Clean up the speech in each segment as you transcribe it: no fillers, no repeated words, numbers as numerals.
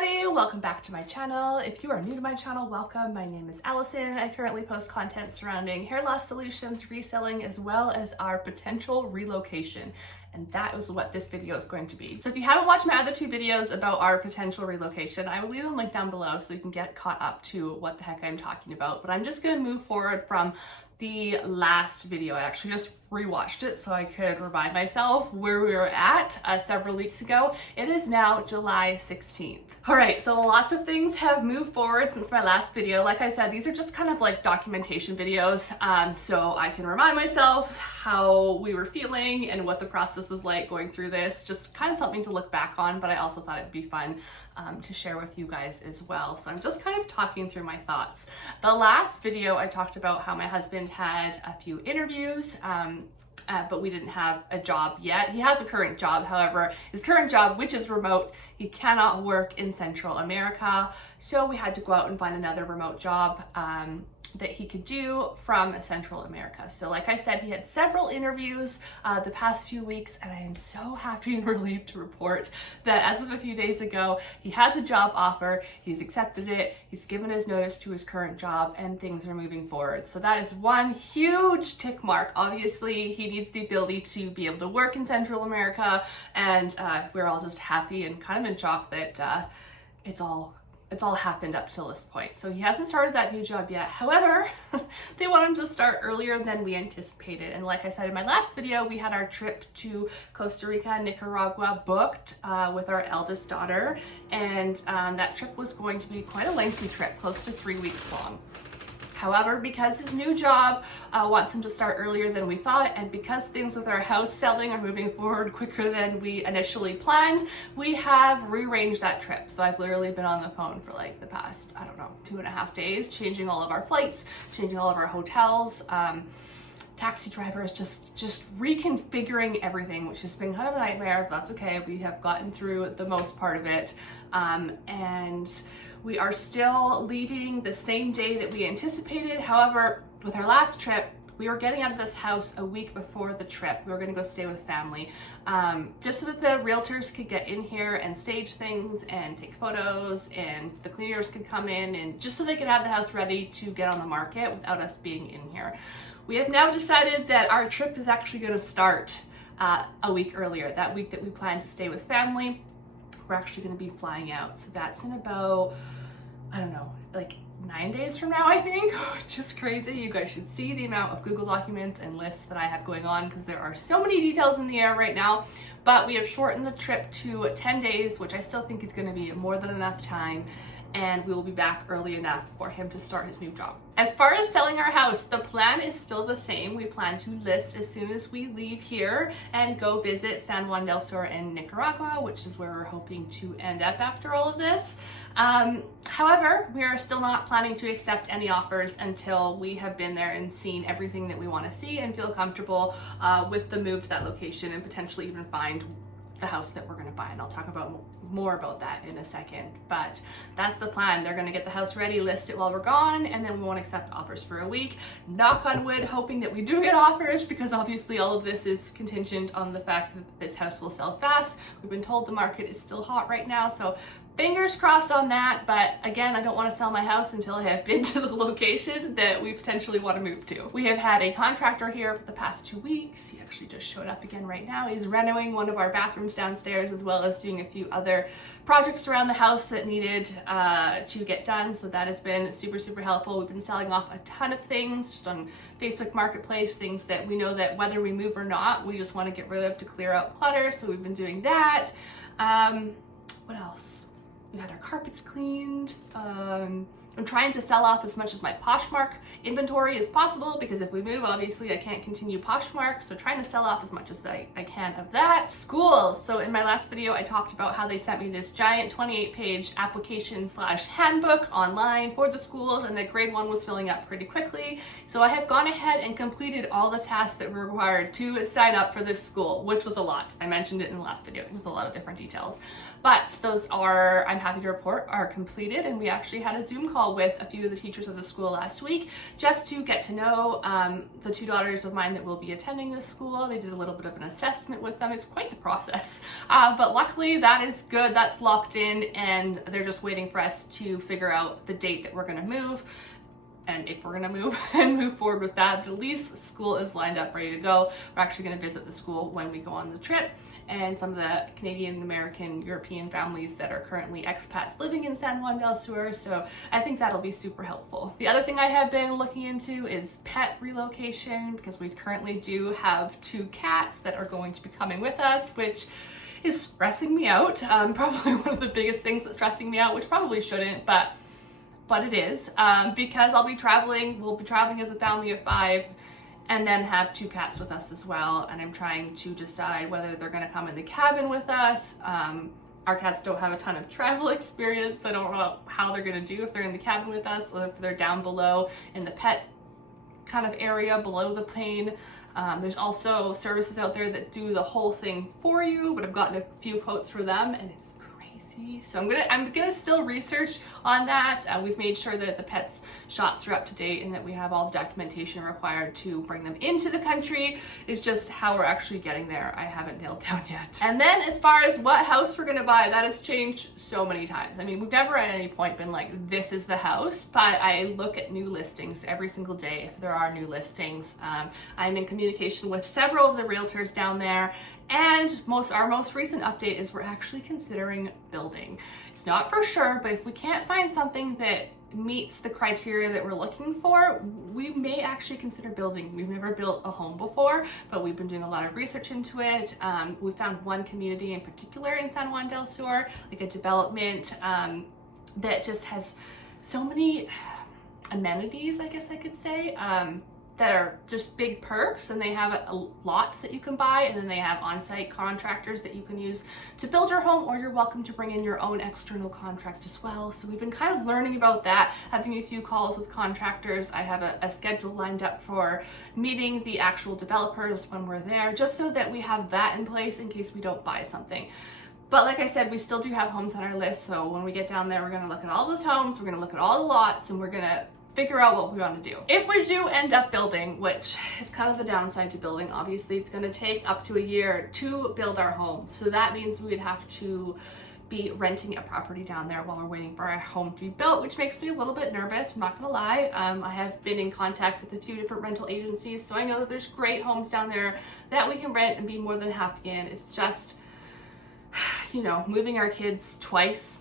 everybody, welcome back to my channel. If you are new to my channel, welcome. My name is Allison. I currently post content surrounding hair loss solutions, reselling, as well as our potential relocation. And that is what this video is going to be. So if you haven't watched my other two videos about our potential relocation, I will leave them linked down below so you can get caught up to what the heck I'm talking about. But I'm just going to move forward from the last video. I actually just rewatched it so I could remind myself where we were at several weeks ago. It is now July 16th. All right, so lots of things have moved forward since my last video. Like I said, these are just kind of like documentation videos, so I can remind myself how we were feeling and what the process was like going through this. Just kind of something to look back on, but I also thought it'd be fun to share with you guys as well. So I'm just kind of talking through my thoughts. The last video I talked about how my husband had a few interviews, but we didn't have a job yet. He has a current job, however, his current job, which is remote, he cannot work in Central America. So we had to go out and find another remote job that he could do from Central America. So like I said, he had several interviews the past few weeks, and I am so happy and relieved to report that as of a few days ago, he has a job offer, he's accepted it, he's given his notice to his current job, and things are moving forward. So that is one huge tick mark. Obviously, he needs the ability to be able to work in Central America, and we're all just happy and kind of in shock that it's all happened up till this point. So he hasn't started that new job yet. However, they want him to start earlier than we anticipated. And like I said in my last video, we had our trip to Costa Rica and Nicaragua booked with our eldest daughter. And that trip was going to be quite a lengthy trip, close to 3 weeks long. However, because his new job wants him to start earlier than we thought, and because things with our house selling are moving forward quicker than we initially planned, we have rearranged that trip. So I've literally been on the phone for like the past, I don't know, 2.5 days, changing all of our flights, changing all of our hotels. Taxi driver is just reconfiguring everything, which has been kind of a nightmare, but that's okay. We have gotten through the most part of it. And we are still leaving the same day that we anticipated. However, with our last trip, we were getting out of this house a week before the trip. We were gonna go stay with family, just so that the realtors could get in here and stage things and take photos, and the cleaners could come in, and just so they could have the house ready to get on the market without us being in here. We have now decided that our trip is actually gonna start a week earlier. That week that we plan to stay with family, we're actually gonna be flying out. So that's in about, I don't know, like 9 days from now, I think, which is crazy. You guys should see the amount of Google documents and lists that I have going on because there are so many details in the air right now. But we have shortened the trip to 10 days, which I still think is gonna be more than enough time. And we will be back early enough for him to start his new job. As far as selling our house, the plan is still the same. We plan to list as soon as we leave here and go visit San Juan del Sur in Nicaragua, which is where we're hoping to end up after all of this. However, we are still not planning to accept any offers until we have been there and seen everything that we want to see and feel comfortable with the move to that location, and potentially even find the house that we're going to buy. And I'll talk about more about that in a second, but that's the plan. They're going to get the house ready, list it while we're gone, and then we won't accept offers for a week. Knock on wood, hoping that we do get offers, because obviously all of this is contingent on the fact that this house will sell fast. We've been told the market is still hot right now, so fingers crossed on that. But again, I don't want to sell my house until I have been to the location that we potentially want to move to. We have had a contractor here for the past 2 weeks. He actually just showed up again right now. He's renovating one of our bathrooms downstairs, as well as doing a few other projects around the house that needed to get done. So that has been super, super helpful. We've been selling off a ton of things just on Facebook Marketplace, things that we know that whether we move or not, we just want to get rid of to clear out clutter. So we've been doing that. What else? We had our carpets cleaned. I'm trying to sell off as much as my Poshmark inventory as possible, because if we move, obviously I can't continue Poshmark. So trying to sell off as much as I can of that. Schools. So in my last video, I talked about how they sent me this giant 28-page application / handbook online for the schools, and that grade 1 was filling up pretty quickly. So I have gone ahead and completed all the tasks that were required to sign up for this school, which was a lot. I mentioned it in the last video. It was a lot of different details. But those are, I'm happy to report, are completed, and we actually had a Zoom call call with a few of the teachers of the school last week just to get to know the two daughters of mine that will be attending this school. They did a little bit of an assessment with them. It's quite the process, but luckily that is good. That's locked in, and they're just waiting for us to figure out the date that we're going to move, and if we're gonna move and move forward with that. But at least school is lined up, ready to go. We're actually gonna visit the school when we go on the trip, and some of the Canadian, American, European families that are currently expats living in San Juan del Sur. So I think that'll be super helpful. The other thing I have been looking into is pet relocation, because we currently do have 2 cats that are going to be coming with us, which is stressing me out. Probably one of the biggest things that's stressing me out, which probably shouldn't, but it is, because we'll be traveling as a family of 5, and then have 2 cats with us as well. And I'm trying to decide whether they're gonna come in the cabin with us. Our cats don't have a ton of travel experience, so I don't know how they're gonna do if they're in the cabin with us, or if they're down below in the pet kind of area below the plane. There's also services out there that do the whole thing for you, but I've gotten a few quotes for them, and it's crazy. So I'm gonna still research on that. We've made sure that the pets' shots are up to date and that we have all the documentation required to bring them into the country. It's just how we're actually getting there I haven't nailed down yet. And then as far as what house we're gonna buy, that has changed so many times. I mean, we've never at any point been like, this is the house, but I look at new listings every single day if there are new listings. I'm in communication with several of the realtors down there, and our most recent update is we're actually considering building. It's not for sure, but if we can't find something that meets the criteria that we're looking for, we may actually consider building. We've never built a home before, but we've been doing a lot of research into it. We found one community in particular in San Juan del Sur, like a development that just has so many amenities, I guess I could say, that are just big perks, and they have lots that you can buy, and then they have on-site contractors that you can use to build your home, or you're welcome to bring in your own external contract as well. So we've been kind of learning about that, having a few calls with contractors. I have a schedule lined up for meeting the actual developers when we're there, just so that we have that in place in case we don't buy something. But like I said, we still do have homes on our list, so when we get down there, we're gonna look at all those homes, we're gonna look at all the lots, and we're gonna figure out what we want to do. If we do end up building, which is kind of the downside to building, obviously it's going to take up to a year to build our home. So that means we would have to be renting a property down there while we're waiting for our home to be built, which makes me a little bit nervous, I'm not gonna lie. I have been in contact with a few different rental agencies, so I know that there's great homes down there that we can rent and be more than happy in. It's just, you know, moving our kids twice,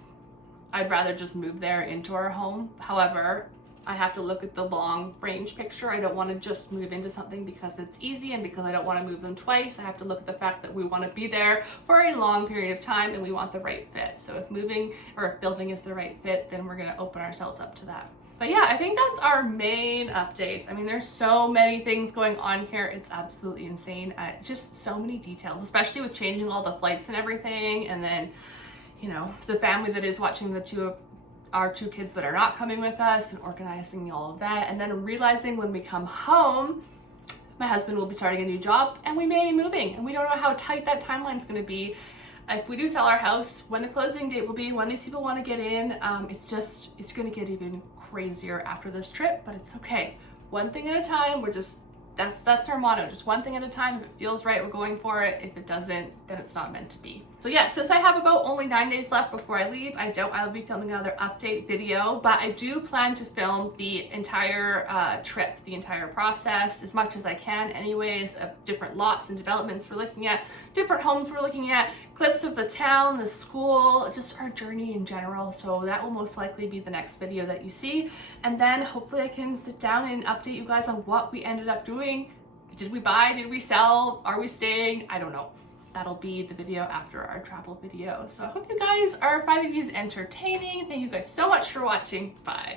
I'd rather just move there into our home. However, I have to look at the long range picture. I don't want to just move into something because it's easy and because I don't want to move them twice. I have to look at the fact that we want to be there for a long period of time and we want the right fit. So if moving or if building is the right fit, then we're going to open ourselves up to that. But yeah, I think that's our main updates. I mean, there's so many things going on here. It's absolutely insane. Just so many details, especially with changing all the flights and everything. And then, you know, the family that is watching our 2 kids that are not coming with us, and organizing all of that, and then realizing when we come home, my husband will be starting a new job and we may be moving, and we don't know how tight that timeline is going to be. If we do sell our house, when the closing date will be, when these people want to get in, it's going to get even crazier after this trip, but it's okay. One thing at a time. That's our motto, just one thing at a time. If it feels right, we're going for it. If it doesn't, then it's not meant to be. So yeah, since I have about only 9 days left before I leave, I'll be filming another update video, but I do plan to film the entire trip, the entire process, as much as I can anyways, of different lots and developments we're looking at, different homes we're looking at, clips of the town, the school, just our journey in general. So that will most likely be the next video that you see. And then hopefully I can sit down and update you guys on what we ended up doing. Did we buy? Did we sell? Are we staying? I don't know. That'll be the video after our travel video. So I hope you guys are finding these entertaining. Thank you guys so much for watching. Bye.